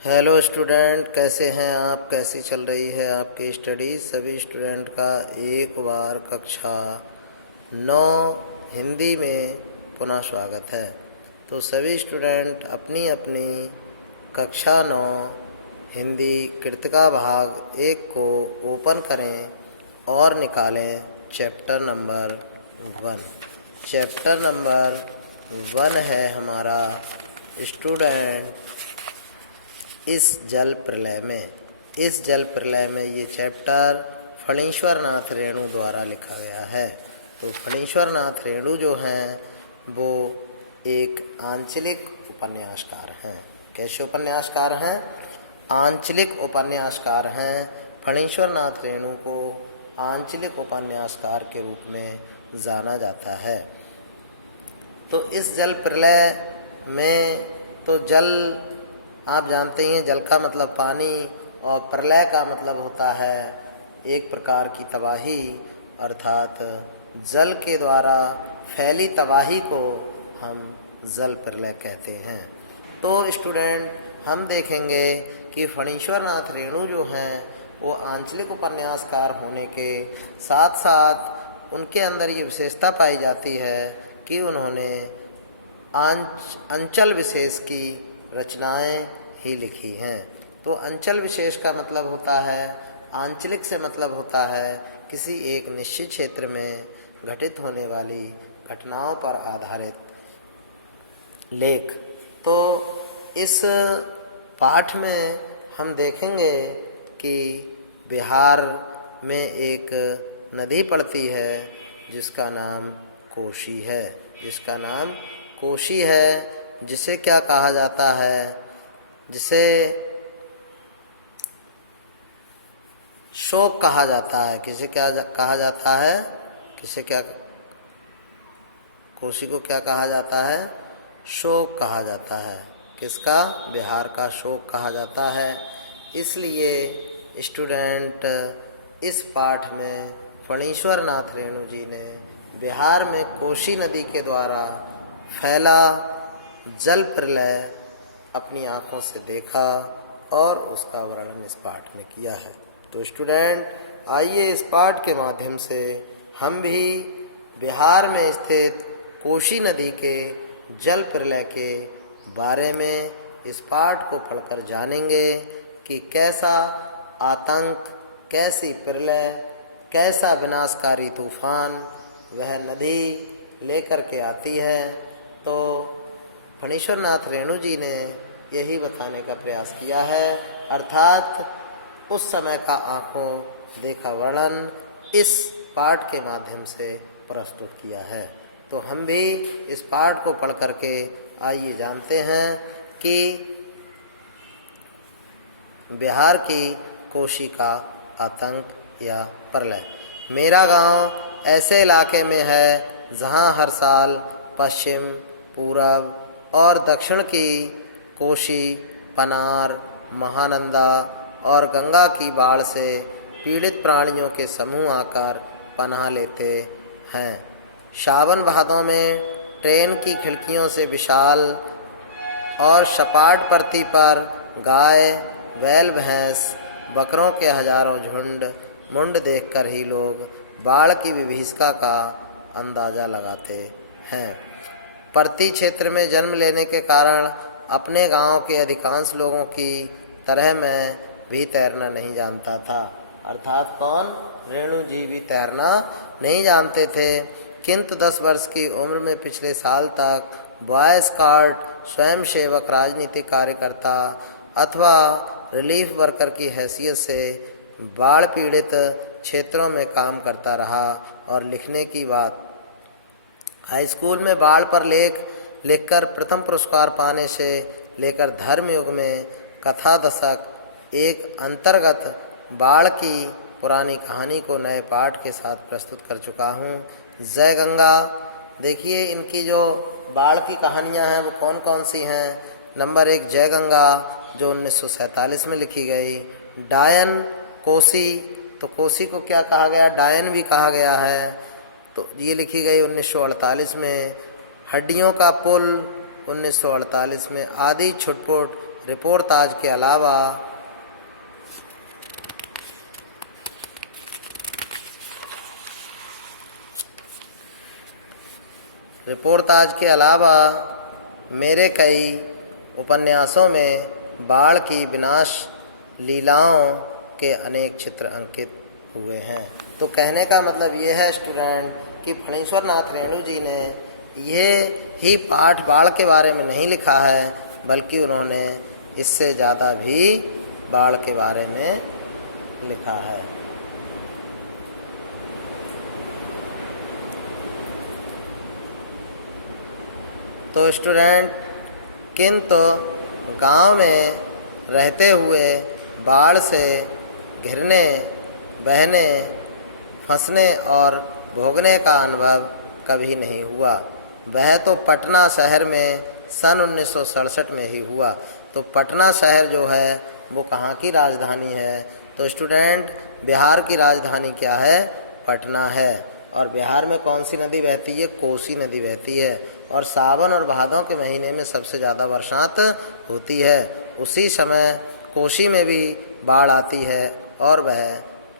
Hello student, कैसे हैं आप? कैसी चल रही है आपकी स्टडी? सभी स्टूडेंट का एक बार कक्षा 9 हिंदी में पुनः स्वागत है। तो सभी स्टूडेंट अपनी अपनी कक्षा 9 हिंदी कृतिका भाग 1 को ओपन करें और निकालें चैप्टर नंबर 1। चैप्टर नंबर 1 है हमारा स्टूडेंट इस जल प्रलय में ये चैप्टर फणीश्वर नाथ रेणु द्वारा लिखा गया है। तो फणीश्वर नाथ रेणु जो हैं वो एक आंचलिक उपन्यासकार हैं। कैसे उपन्यासकार हैं? आंचलिक उपन्यासकार हैं। फणीश्वर नाथ रेणु को आंचलिक उपन्यासकार के रूप में जाना जाता है। तो इस जल प्रलय में तो जल आप जानते ही हैं, जल का मतलब पानी और प्रलय का मतलब होता है एक प्रकार की तबाही, अर्थात जल के द्वारा फैली तबाही को हम जल प्रलय कहते हैं। तो स्टूडेंट हम देखेंगे कि फणीश्वर नाथ रेणु जो हैं वो आंचलिक उपन्यासकार होने के साथ साथ उनके अंदर ये विशेषता पाई जाती है कि उन्होंने अंचल विशेष की रचनाएं ही लिखी हैं। तो अंचल विशेष का मतलब होता है, आंचलिक से मतलब होता है किसी एक निश्चित क्षेत्र में घटित होने वाली घटनाओं पर आधारित लेख। तो इस पाठ में हम देखेंगे कि बिहार में एक नदी पड़ती है जिसका नाम कोशी है, जिसे क्या कहा जाता है? जिसे शोक कहा जाता है। किसे क्या कहा जाता है? कोशी को क्या कहा जाता है? शोक कहा जाता है। किसका? बिहार का शोक कहा जाता है। इसलिए स्टूडेंट इस पाठ में फणीश्वर नाथ रेणु जी ने बिहार में कोशी नदी के द्वारा फैला जल प्रलय अपनी आंखों से देखा और उसका वर्णन इस पाठ में किया है। तो स्टूडेंट आइए इस पाठ के माध्यम से हम भी बिहार में स्थित कोशी नदी के जल प्रलय के बारे में इस पाठ को पढ़कर जानेंगे कि कैसा आतंक, कैसी प्रलय, कैसा विनाशकारी तूफान वह नदी लेकर के आती है। तो फणीश्वर नाथ रेणु जी ने यही बताने का प्रयास किया है, अर्थात उस समय का आंखों देखा वर्णन इस पाठ के माध्यम से प्रस्तुत किया है। तो हम भी इस पाठ को पढ़ करके आइए जानते हैं कि बिहार की कोशी का आतंक या प्रलय। मेरा गांव ऐसे इलाके में है जहां हर साल पश्चिम, पूरब और दक्षिण की कोशी, पनार, महानंदा और गंगा की बाढ़ से पीड़ित प्राणियों के समूह आकर पनाह लेते हैं। सावन भादों में ट्रेन की खिड़कियों से विशाल और सपाट पृथ्वी पर गाय, बैल, भैंस, बकरों के हजारों झुंड मुंड देखकर ही लोग बाढ़ की विभीषिका का अंदाजा लगाते हैं। पर्ती क्षेत्र में जन्म लेने के कारण अपने गांव के अधिकांश लोगों की तरह मैं भी तैरना नहीं जानता था। अर्थात कौन? रेणु जी भी तैरना नहीं जानते थे। किंतु 10 वर्ष की उम्र में पिछले साल तक बॉय स्काउट, स्वयंसेवक, राजनीतिक कार्यकर्ता अथवा रिलीफ वर्कर की हैसियत से बाढ़ पीड़ित क्षेत्रों में काम करता रहा और लिखने की बात, हाई स्कूल में बाढ़ पर लेख लिखकर प्रथम पुरस्कार पाने से लेकर धर्म युग में कथा दशक एक अंतर्गत बाढ़ की पुरानी कहानी को नए पाठ के साथ प्रस्तुत कर चुका हूँ। जय गंगा। देखिए इनकी जो बाढ़ की कहानियाँ हैं वो कौन कौन सी हैं। नंबर 1 जय गंगा जो 1947 में लिखी गई। डायन कोसी, तो कोसी को क्या कहा गया? डायन भी कहा गया है। तो ये लिखी गई 1948 में। हड्डियों का पुल 1948 में। आदि छुटपुट रिपोर्ताज के अलावा मेरे कई उपन्यासों में बाढ़ की विनाश लीलाओं के अनेक चित्र अंकित हुए हैं। तो कहने का मतलब ये है स्टूडेंट कि फणीश्वर नाथ रेणु जी ने ये ही पाठ बाढ़ के बारे में नहीं लिखा है, बल्कि उन्होंने इससे ज़्यादा भी बाढ़ के बारे में लिखा है। तो स्टूडेंट किंतु गांव में रहते हुए बाढ़ से घिरने, बहने, फंसने और भोगने का अनुभव कभी नहीं हुआ। वह तो पटना शहर में सन 1967 में ही हुआ। तो पटना शहर जो है वो कहाँ की राजधानी है? तो स्टूडेंट बिहार की राजधानी क्या है? पटना है। और बिहार में कौन सी नदी बहती है? कोसी नदी बहती है। और सावन और भादों के महीने में सबसे ज़्यादा बरसात होती है। उसी समय कोसी में भी बाढ़ आती है और वह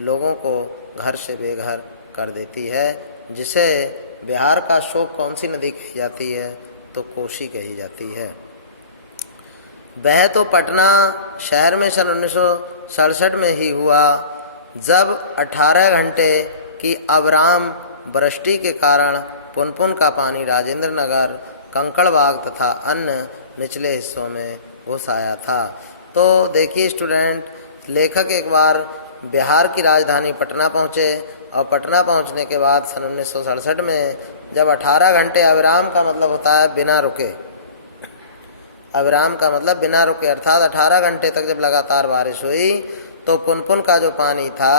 लोगों को घर से बेघर कर देती है, जिसे बिहार का शोक कौन सी नदी कही जाती है? तो कोसी कही जाती है। वह तो पटना शहर में सन 1967 में ही हुआ, जब 18 घंटे की अविराम वृष्टि के कारण पुनपुन का पानी राजेंद्र नगर, कंकड़बाग तथा अन्य निचले हिस्सों में घुस आया था। तो देखिए स्टूडेंट, लेखक एक बार बिहार की राजधानी पटना पहुँचे और पटना पहुँचने के बाद सन 1967 में जब 18 घंटे अविराम का मतलब होता है बिना रुके, अविराम का मतलब बिना रुके, अर्थात 18 घंटे तक जब लगातार बारिश हुई तो पुनपुन का जो पानी था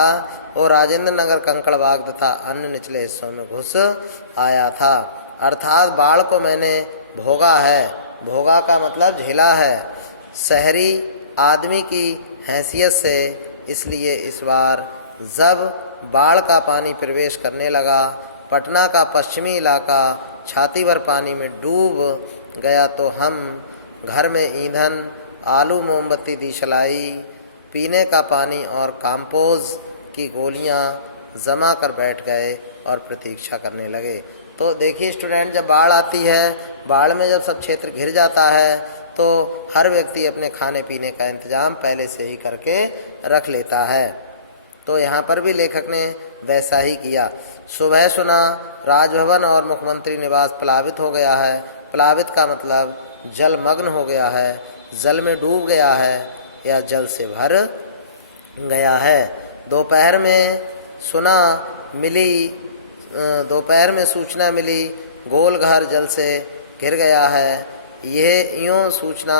वो राजेंद्र नगर, कंकड़बाग तथा अन्य निचले हिस्सों में घुस आया था। अर्थात बाढ़ को मैंने भोगा है। भोगा का मतलब झेला है शहरी आदमी की हैसियत से। इसलिए इस बार जब बाढ़ का पानी प्रवेश करने लगा, पटना का पश्चिमी इलाका छाती भर पानी में डूब गया, तो हम घर में ईंधन, आलू, मोमबत्ती, दिशलाई, पीने का पानी और काम्पोज की गोलियां जमा कर बैठ गए और प्रतीक्षा करने लगे। तो देखिए स्टूडेंट, जब बाढ़ आती है, बाढ़ में जब सब क्षेत्र घिर जाता है तो हर व्यक्ति अपने खाने पीने का इंतजाम पहले से ही करके रख लेता है। तो यहाँ पर भी लेखक ने वैसा ही किया। सुबह सुना राजभवन और मुख्यमंत्री निवास प्लावित हो गया है। प्लावित का मतलब जलमग्न हो गया है, जल में डूब गया है या जल से भर गया है। दोपहर में सूचना मिली गोलघर जल से घिर गया है। यह यूँ सूचना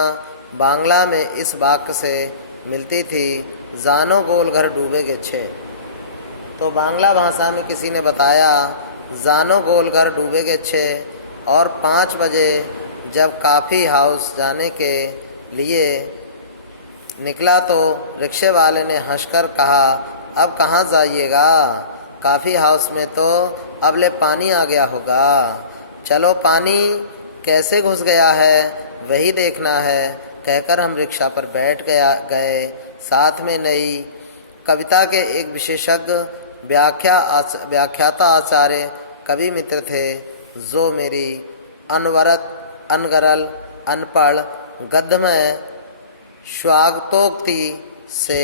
बांग्ला में इस वाक्य से मिलती थी, जानो गोलघर डूबेगे छे। तो बांग्ला भाषा में किसी ने बताया जानो गोलघर डूबेगे छे। और 5 बजे जब काफ़ी हाउस जाने के लिए निकला तो रिक्शे वाले ने हंसकर कहा, अब कहाँ जाइएगा? काफ़ी हाउस में तो अब ले पानी आ गया होगा। चलो पानी कैसे घुस गया है वही देखना है, कहकर हम रिक्शा पर बैठ गए। साथ में नई कविता के एक विशेषज्ञ व्याख्याता आचार्य कवि मित्र थे, जो मेरी अनवरत, अनगरल, अनपढ़, गद्यमय स्वागतोक्ति से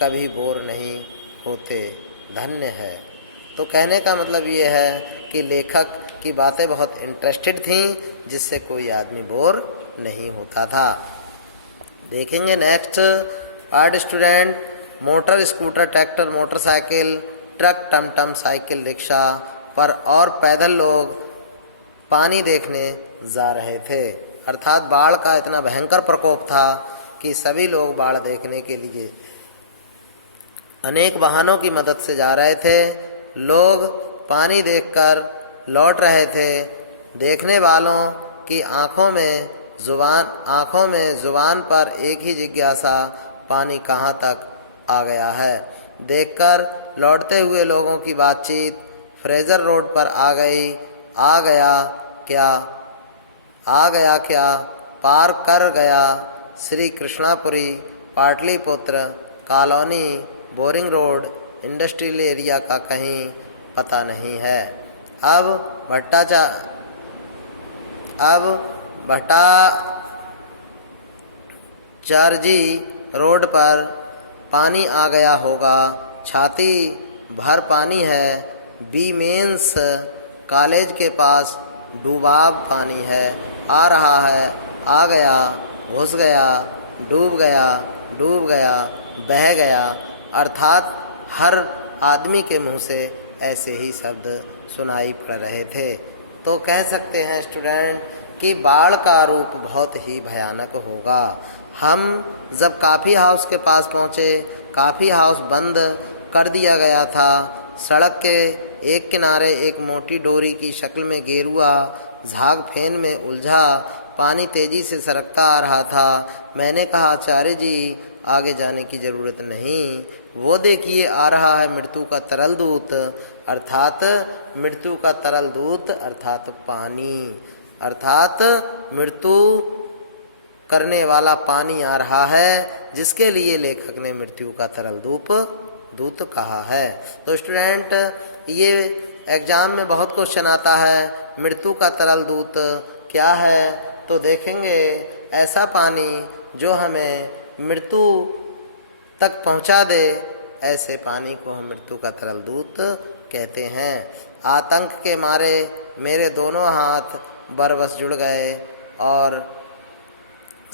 कभी बोर नहीं होते। धन्य है। तो कहने का मतलब ये है कि लेखक की बातें बहुत इंटरेस्टेड थीं, जिससे कोई आदमी बोर नहीं होता था। देखेंगे next part student. Motor, scooter, tractor, motorcycle, truck, टमटम, साइकिल, रिक्शा पर और पैदल लोग पानी देखने जा रहे थे। अर्थात बाढ़ का इतना भयंकर प्रकोप था कि सभी लोग बाढ़ देखने के लिए अनेक वाहनों की मदद से जा रहे थे। लोग पानी देखकर लौट रहे थे। देखने वालों की आंखों में जुबान पर एक ही जिज्ञासा, पानी कहाँ तक आ गया है। देखकर लौटते हुए लोगों की बातचीत फ्रेजर रोड पर आ गया क्या, पार कर गया, Shri Krishnapuri, Pataliputra, colony, boring road, industrial area का कहीं पता नहीं है। अब भट्टाचार्जी रोड पर पानी आ गया होगा, छाती भर पानी है। बी मेंस कॉलेज के पास डूबाव पानी है, आ रहा है, आ गया, घुस गया, डूब गया, डूब गया, बह गया। अर्थात हर आदमी के मुंह से ऐसे ही शब्द सुनाई पड़ रहे थे। तो कह सकते हैं स्टूडेंट कि बाढ़ का रूप बहुत ही भयानक होगा। हम जब काफ़ी हाउस के पास पहुँचे, काफ़ी हाउस बंद कर दिया गया था। सड़क के एक किनारे एक मोटी डोरी की शक्ल में गेरुआ झाग फेन में उलझा पानी तेजी से सरकता आ रहा था। मैंने कहा, आचार्य जी आगे जाने की जरूरत नहीं, वो देखिए आ रहा है मृत्यु का तरल दूत, अर्थात मृत्यु का तरल दूत अर्थात पानी, अर्थात मृत्यु करने वाला पानी आ रहा है, जिसके लिए लेखक ने मृत्यु का तरल दूत कहा है। तो स्टूडेंट, ये एग्जाम में बहुत क्वेश्चन आता है, मृत्यु का तरल दूत क्या है? तो देखेंगे, ऐसा पानी जो हमें मृत्यु तक पहुंचा दे, ऐसे पानी को हम मृत्यु का तरल दूत कहते हैं। आतंक के मारे मेरे दोनों हाथ बरबस जुड़ गए और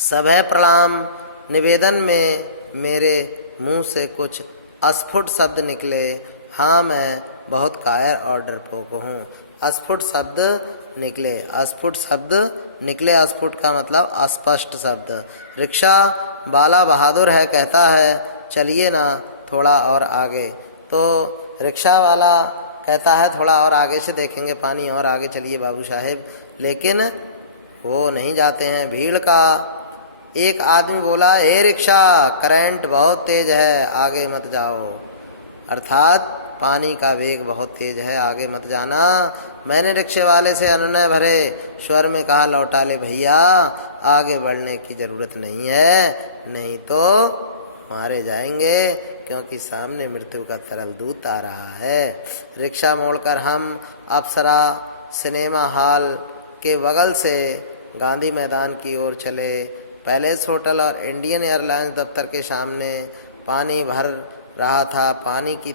सभय प्रणाम निवेदन में मेरे मुंह से कुछ अस्फुट शब्द निकले। हाँ, मैं बहुत कायर और डरपोक हूँ। अस्फुट शब्द निकले, अस्फुट शब्द निकले। अस्फुट का मतलब अस्पष्ट शब्द। रिक्शा वाला बहादुर है, कहता है चलिए ना थोड़ा और आगे। तो रिक्शा वाला कहता है थोड़ा और आगे से देखेंगे पानी, और आगे चलिए बाबू साहेब, लेकिन वो नहीं जाते हैं। भीड़ का एक आदमी बोला, हे रिक्शा, करंट बहुत तेज है, आगे मत जाओ, अर्थात पानी का वेग बहुत तेज है, आगे मत जाना। मैंने रिक्शे वाले से अनुनय भरे स्वर में कहा, लौटा ले भैया, आगे बढ़ने की जरूरत नहीं है, नहीं तो मारे जाएंगे, क्योंकि सामने मृत्यु का तरल दूत आ रहा है। रिक्शा मोड़कर हम अप्सरा सिनेमा हॉल के बगल से गांधी मैदान की ओर चले। पैलेस होटल और इंडियन एयरलाइंस दफ्तर के सामने पानी भर रहा था। पानी की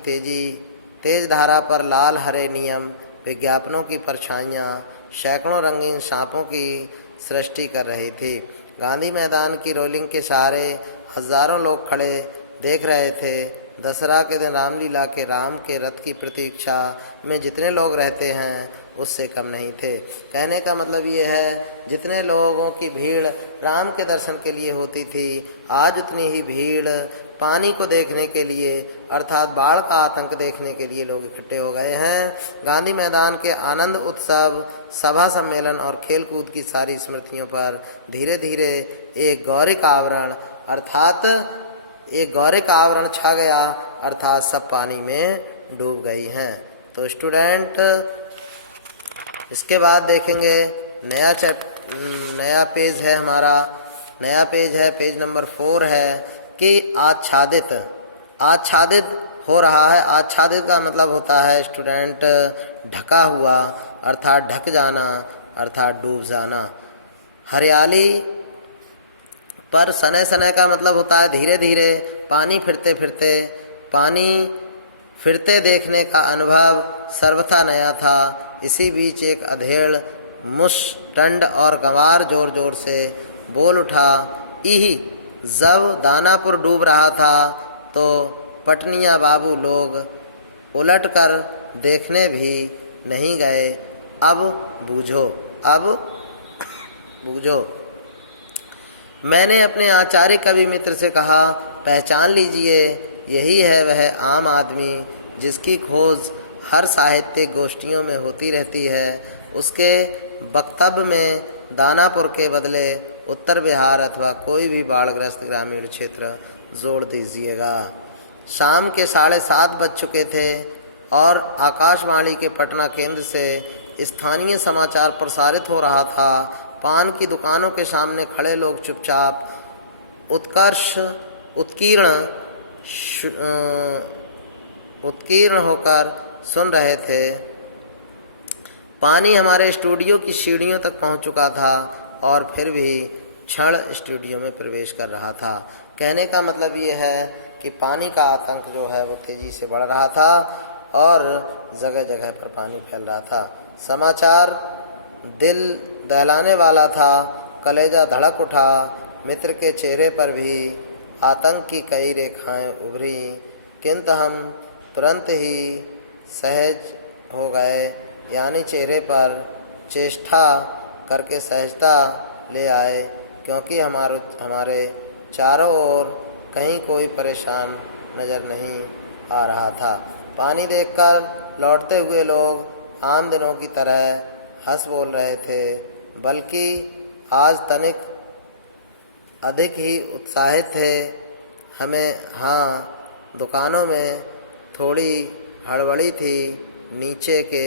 तेज धारा पर लाल हरे नियम विज्ञापनों की परछाइयाँ सैकड़ों रंगीन सांपों की सृष्टि कर रही थी। गांधी मैदान की रोलिंग के सहारे हजारों लोग खड़े देख रहे थे। दशहरा के दिन रामलीला के राम के रथ की प्रतीक्षा में जितने लोग रहते हैं उससे कम नहीं थे। कहने का मतलब ये है, जितने लोगों की भीड़ राम के दर्शन के लिए होती थी, आज उतनी ही भीड़ पानी को देखने के लिए, अर्थात बाढ़ का आतंक देखने के लिए लोग इकट्ठे हो गए हैं। गांधी मैदान के आनंद उत्सव, सभा सम्मेलन और खेल कूद की सारी स्मृतियों पर धीरे धीरे एक गौरिक आवरण छा गया, अर्थात सब पानी में डूब गई हैं। तो स्टूडेंट, इसके बाद देखेंगे नया पेज है हमारा, नया पेज है, पेज नंबर 4 है कि आच्छादित हो रहा है। आच्छादित का मतलब होता है स्टूडेंट ढका हुआ, अर्थात ढक जाना, अर्थात डूब जाना। हरियाली पर सने सने का मतलब होता है धीरे धीरे, पानी फिरते देखने का अनुभव सर्वथा नया था। इसी बीच एक अधेड़ मुष्टंड और गंवार जोर जोर से बोल उठा, इही जब दानापुर डूब रहा था तो पटनिया बाबू लोग उलटकर देखने भी नहीं गए। अब बूझो। मैंने अपने आचार्य कवि मित्र से कहा, पहचान लीजिए, यही है वह आम आदमी जिसकी खोज हर साहित्यिक गोष्ठियों में होती रहती है। उसके वक्तव्य में दानापुर के बदले उत्तर बिहार अथवा कोई भी बाढ़ग्रस्त ग्रामीण क्षेत्र जोड़ दीजिएगा। शाम के 7:30 बज चुके थे और आकाशवाणी के पटना केंद्र से स्थानीय समाचार प्रसारित हो रहा था। पान की दुकानों के सामने खड़े लोग चुपचाप उत्कर्ष उत्कीर्ण उत्कीर्ण होकर सुन रहे थे। पानी हमारे स्टूडियो की सीढ़ियों तक पहुंच चुका था और फिर भी क्षण स्टूडियो में प्रवेश कर रहा था। कहने का मतलब ये है कि पानी का आतंक जो है वो तेजी से बढ़ रहा था और जगह जगह पर पानी फैल रहा था। समाचार दिल दहलाने वाला था। कलेजा धड़क उठा। मित्र के चेहरे पर भी आतंक की कई रेखाएं उभरी, किंतु हम तुरंत ही सहज हो गए, यानी चेहरे पर चेष्टा करके सहजता ले आए, क्योंकि हमारे चारों ओर कहीं कोई परेशान नजर नहीं आ रहा था। पानी देखकर लौटते हुए लोग आम दिनों की तरह हंस बोल रहे थे, बल्कि आज तनिक अधिक ही उत्साहित थे। दुकानों में थोड़ी हड़बड़ी थी। नीचे के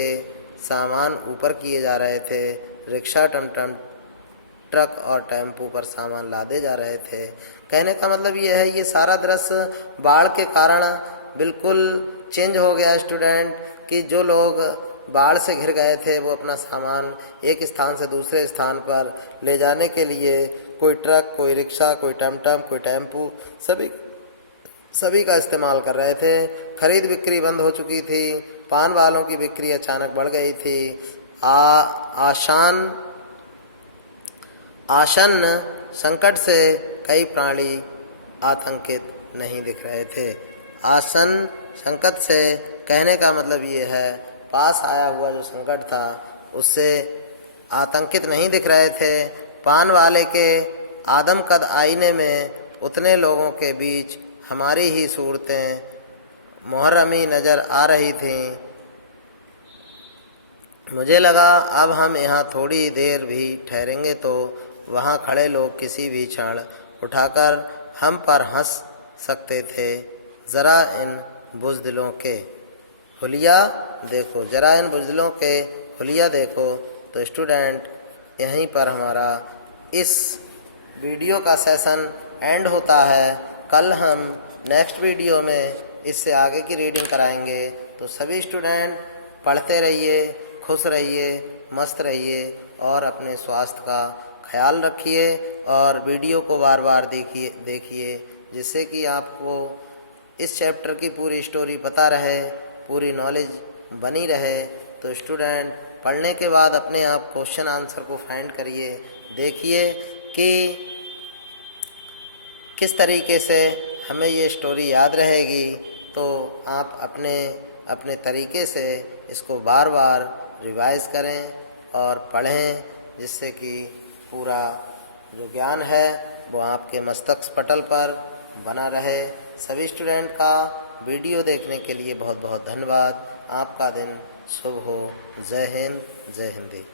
सामान ऊपर किए जा रहे थे। रिक्शा, टमटम, ट्रक और टेम्पू पर सामान लादे जा रहे थे। कहने का मतलब ये है, ये सारा दृश्य बाढ़ के कारण बिल्कुल चेंज हो गया स्टूडेंट, कि जो लोग बाढ़ से घिर गए थे वो अपना सामान एक स्थान से दूसरे स्थान पर ले जाने के लिए कोई ट्रक, कोई रिक्शा, कोई टमटम, कोई टेम्पू, सभी का इस्तेमाल कर रहे थे। खरीद बिक्री बंद हो चुकी थी। पान वालों की बिक्री अचानक बढ़ गई थी। आसन्न संकट से कई प्राणी आतंकित नहीं दिख रहे थे। आसन्न संकट से कहने का मतलब ये है, पास आया हुआ जो संकट था उससे आतंकित नहीं दिख रहे थे। पान वाले के आदमकद आईने में उतने लोगों के बीच हमारी ही सूरतें मुहर्रमी नजर आ रही थीं। मुझे लगा अब हम यहाँ थोड़ी देर भी ठहरेंगे तो वहाँ खड़े लोग किसी भी क्षण उठाकर हम पर हंस सकते थे। जरा इन बुज़दिलों के हुलिया देखो, जरा इन बुज़दिलों के हुलिया देखो। तो स्टूडेंट, यहीं पर हमारा इस वीडियो का सेशन एंड होता है। कल हम नेक्स्ट वीडियो में इससे आगे की रीडिंग कराएंगे। तो सभी स्टूडेंट पढ़ते रहिए, खुश रहिए, मस्त रहिए और अपने स्वास्थ्य का ख्याल रखिए और वीडियो को बार बार देखिए जिससे कि आपको इस चैप्टर की पूरी स्टोरी पता रहे, पूरी नॉलेज बनी रहे। तो स्टूडेंट पढ़ने के बाद अपने आप क्वेश्चन आंसर को फाइंड करिए, देखिए कि किस तरीके से हमें ये स्टोरी याद रहेगी। तो आप अपने तरीके से इसको बार बार रिवाइज करें और पढ़ें, जिससे कि पूरा जो ज्ञान है वो आपके मस्तिष्क पटल पर बना रहे। सभी स्टूडेंट का वीडियो देखने के लिए बहुत बहुत धन्यवाद। आपका दिन शुभ हो। जय हिंद, जय हिंदी।